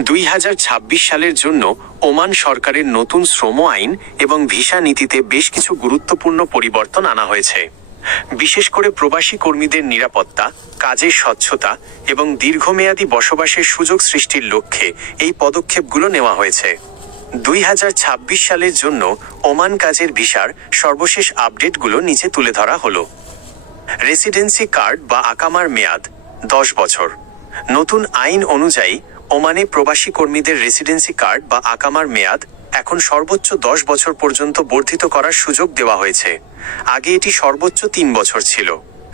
2026 সালের জন্য ওমান সরকারের নতুন শ্রম আইন এবং ভিসা নীতিতে বেশ কিছু গুরুত্বপূর্ণ পরিবর্তন আনা হয়েছে। বিশেষ করে প্রবাসী কর্মীদের নিরাপত্তা, কাজের স্বচ্ছতা এবং দীর্ঘমেয়াদী বসবাসের সুযোগ সৃষ্টির লক্ষ্যে এই পদক্ষেপগুলো নেওয়া হয়েছে। 2026 সালের জন্য ওমান কাজের ভিসার সর্বশেষ আপডেটগুলো নিচে তুলে ধরা হলো। রেসিডেন্সি কার্ড বা আকামার মেয়াদ 10 বছর। নতুন আইন অনুযায়ী ওমানে প্রবাসী কর্মীদের রেসিডেন্সি কার্ড বা আকামার মেয়াদ এখন সর্বোচ্চ 10 বছর পর্যন্ত বর্ধিত করার সুযোগ দেওয়া হয়েছে। আগে এটি সর্বোচ্চ 3 বছর ছিল।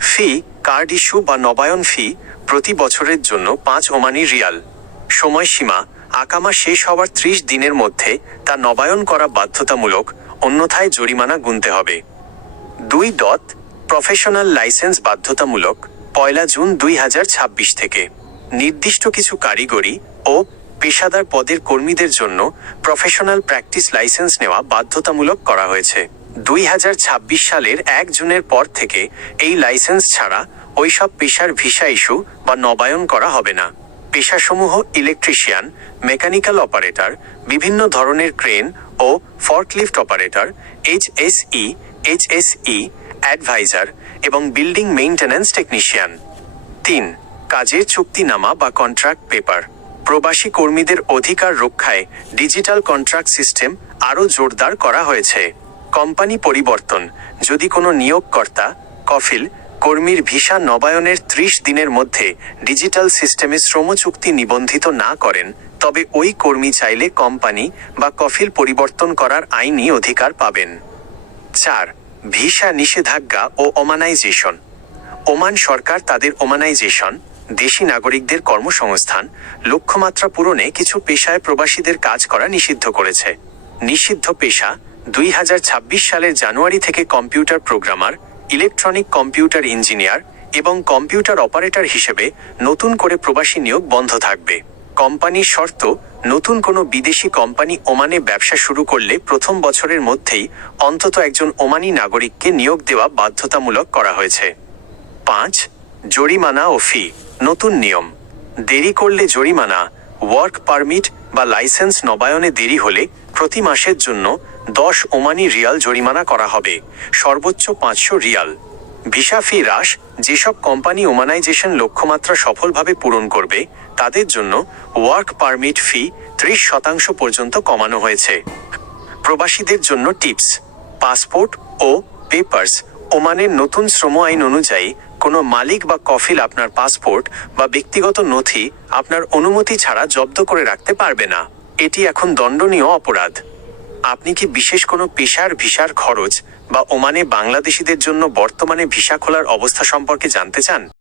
ফি, কার্ড ইস্যু বা নবায়ন ফি প্রতি বছরের জন্য 5 ওমানি রিয়াল। সময়সীমা, আকামা শেষ হওয়ার 30 দিনের মধ্যে তা নবায়ন করা বাধ্যতামূলক, অন্যথায় জরিমানা গুনতে হবে। 2. প্রফেশনাল লাইসেন্স বাধ্যতামূলক 1 জুন 2026 থেকে। নির্দিষ্ট কিছু কারিগরি ও পেশাদার পদের কর্মীদের জন্য প্রফেশনাল প্র্যাকটিস লাইসেন্স নেওয়া বাধ্যতামূলক করা হয়েছে। 2026 সালের 1 জুনের পর থেকে এই লাইসেন্স ছাড়া ওইসব পেশার ভিসা ইস্যু বা নবায়ন করা হবে না। পেশাসমূহ ইলেকট্রিশিয়ান, মেকানিক্যাল অপারেটর, বিভিন্ন ধরনের ক্রেন ও ফর্কলিফট অপারেটর, এইচএসই, অ্যাডভাইজার এবং বিল্ডিং মেইনটেন্যান্স টেকনিশিয়ান। 3. কাজের চুক্তিনামা বা কন্ট্রাক্ট পেপার। প্রবাসী কর্মীদের অধিকার রক্ষায় ডিজিটাল কন্ট্রাক্ট সিস্টেম আরও জোরদার করা হয়েছে। কোম্পানি পরিবর্তন: যদি কোনো নিয়োগকর্তা কফিল কর্মীর ভিসা নবায়নের 30 দিনের মধ্যে ডিজিটাল সিস্টেমে শ্রম চুক্তি নিবন্ধিত না করেন, তবে ওই কর্মী চাইলে কোম্পানি বা কফিল পরিবর্তন করার আইনি অধিকার পাবেন। 4. ভিসা নিষেধাজ্ঞা ও ওমানাইজেশন। ওমান সরকার তাদের ওমানাইজেশন, দেশি নাগরিকদের কর্মসংস্থান, লক্ষ্যমাত্রা পূরণে কিছু পেশায় প্রবাসীদের কাজ করা নিষিদ্ধ করেছে। নিষিদ্ধ পেশা: 2026 সালের জানুয়ারি থেকে computer programmer, electronic computer engineer এবং কম্পিউটার অপারেটর হিসেবে নতুন করে প্রবাসী নিয়োগ বন্ধ থাকবে। কোম্পানির শর্ত: নতুন কোনো বিদেশি কোম্পানি ওমানে ব্যবসা শুরু করলে প্রথম বছরের মধ্যেই অন্তত একজন ওমানি নাগরিককে নিয়োগ দেওয়া বাধ্যতামূলক করা হয়েছে। 5. জরিমানা ও ফি। নতুন নিয়ম: দেরি করলে জরিমানা, ওয়ার্ক পারমিট বা লাইসেন্স নবায়নে দেরি হলে প্রতি মাসের জন্য 10 ওমানি রিয়াল জরিমানা করা হবে, সর্বোচ্চ 500 রিয়াল। ভিসা ফি হ্রাস: যেসব কোম্পানি ওমানাইজেশন লক্ষ্যমাত্রা সফলভাবে পূরণ করবে তাদের জন্য ওয়ার্ক পারমিট ফি 30% পর্যন্ত কমানো হয়েছে। প্রবাসীদের জন্য টিপস: পাসপোর্ট ও পেপারস। ওমানের নতুন শ্রম আইন অনুযায়ী কোনো মালিক বা কফিল আপনার পাসপোর্ট বা ব্যক্তিগত নথি আপনার অনুমতি ছাড়া জব্দ করে রাখতে পারবে না। এটি এখন দণ্ডনীয় অপরাধ। আপনি কি বিশেষ কোনো পেশার ভিসার খরচ বা ওমানে বাংলাদেশিদের জন্য বর্তমানে ভিসা খোলার অবস্থা সম্পর্কে জানতে চান?